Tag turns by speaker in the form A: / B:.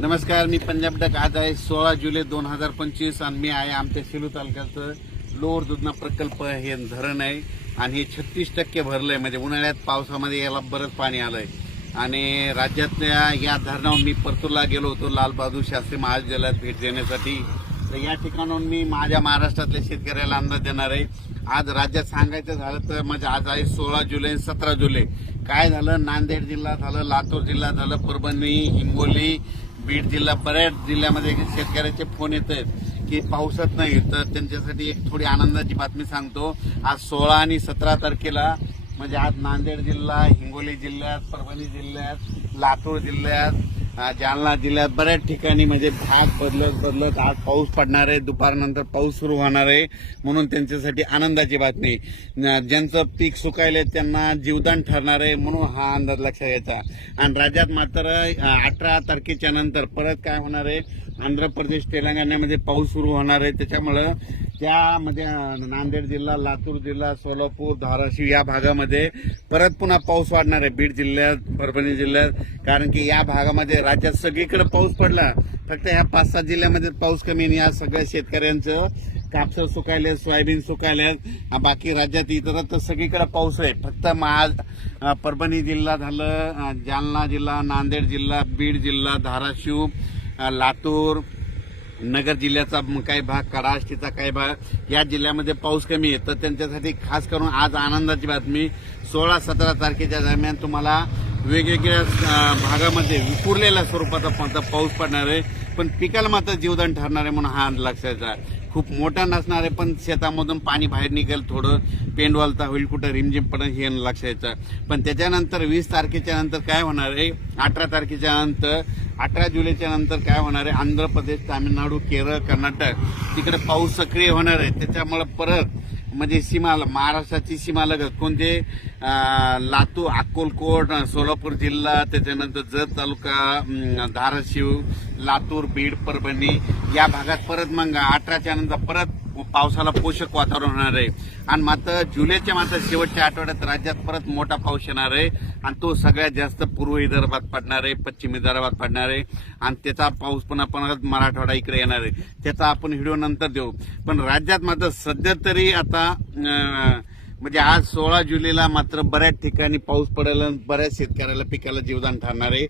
A: नमस्कार मी पंजाब डक. आज आहे सोळा जुलै दोन हजार पंचवीस आणि मी आहे आमच्या सेलू तालुक्याचं लोअर दुधना प्रकल्प हे धरण आहे आणि हे छत्तीस टक्के भरलं आहे म्हणजे उन्हाळ्यात पावसामध्ये याला बरंच पाणी आलंय. आणि राज्यातल्या या धरणावर मी परतूरला गेलो होतो लालबहादूर शास्त्री महाविद्यालयात भेट देण्यासाठी. तर या ठिकाणाहून मी माझ्या महाराष्ट्रातल्या शेतकऱ्याला अंदाज देणार आहे. आज राज्यात सांगायचं झालं तर म्हणजे आज आहे सोळा जुलै सतरा जुलै. काय झालं? नांदेड जिल्हा झालं लातूर जिल्हा झालं परभणी हिंगोली बीड जिल्हा बऱ्याच जिल्ह्यामध्ये शेतकऱ्याचे फोन येत आहेत की पावसात नाही तर त्यांच्यासाठी एक थोडी आनंदाची बातमी सांगतो. आज सोळा आणि सतरा तारखेला म्हणजे आज नांदेड जिल्हा हिंगोली जिल्ह्यात परभणी जिल्ह्यात लातूर जिल्ह्यात जालना जिल्ह्यात बऱ्याच ठिकाणी म्हणजे भाग बदलत बदलत आज पाऊस पडणार आहे. दुपारनंतर पाऊस सुरू होणार आहे. म्हणून त्यांच्यासाठी आनंदाची बातमी. ज्यांचं पीक सुकायले त्यांना जीवदान ठरणार आहे म्हणून हा अंदाज लक्षात घ्यायचा. आणि राज्यात मात्र अठरा तारखेच्या नंतर परत काय होणार आहे? आंध्र प्रदेश तेलंगणामध्ये पाऊस सुरू होणार आहे. त्याच्यामुळं त्यामध्ये नांदेड जिल्हा लातूर जिल्हा सोलापूर धाराशिव या भागामध्ये परत पुन्हा पाऊस वाढणार आहे. बीड जिल्ह्यात परभणी जिल्ह्यात. कारण की या भागामध्ये राज्यात सगळीकडे पाऊस पडला. फक्त ह्या पाच सात जिल्ह्यामध्ये पाऊस कमी आणि या सगळ्या शेतकऱ्यांचं कापसं सुकायले सोयाबीन सुकायले. बाकी राज्यात इतरत्र सगळीकडे पाऊस आहे. फक्त महाज परभणी जिल्हा झालं जालना जिल्हा नांदेड जिल्हा बीड जिल्हा धाराशिव लातूर नगर जिल्ह्याचा काही भाग कराष्टीचा काही भाग या जिल्ह्यामध्ये पाऊस कमी आहे. तर त्यांच्यासाठी खास करून आज आनंदाची बातमी सोळा सतरा तारखेच्या दरम्यान तुम्हाला वेगवेगळ्या भागामध्ये विखुरलेल्या स्वरूपाचा पाऊस पडणार आहे. पण पिकाला मात्र जीवदान ठरणार आहे म्हणून हा लक्षाचा खूप मोठा नसणार आहे पण शेतामधून पाणी बाहेर निघेल थोडं पेंडवालता होईल कुठं रिमझिम पडेल हे लक्षायचं पण त्याच्यानंतर वीस तारखेच्या नंतर काय होणार आहे? अठरा तारखेच्या नंतर अठरा जुलैच्या नंतर काय होणार आहे? आंध्र प्रदेश तामिळनाडू केरळ कर्नाटक तिकडे पाऊस सक्रिय होणार आहे. त्याच्यामुळे परत म्हणजे सीमा महाराष्ट्राची सीमा लगत कोणते? लातूर अक्कोलकोट सोलापूर जिल्हा त्याच्यानंतर जत तालुका धाराशिव लातूर बीड परभणी. या भागात परत मग अठराच्या नंतर परत पावसाला पोषक वातावरण होणार आहे. आणि मात्र जुलैच्या मात्र शेवटच्या आठवड्यात राज्यात परत मोठा पाऊस येणार आहे. आणि तो सगळ्यात जास्त पूर्व विदर्भात पडणार आहे पश्चिम विदर्भात पडणार आहे. आणि त्याचा पाऊस पुन्हा परत मराठवाडा इकडे येणार आहे. त्याचा आपण व्हिडिओ नंतर देऊ. पण राज्यात मात्र सध्या तरी आता म्हणजे आज सोळा जुलैला मात्र बऱ्याच ठिकाणी पाऊस पडेल बऱ्याच शेतकऱ्याला पिकाला जीवदान ठरणार आहे.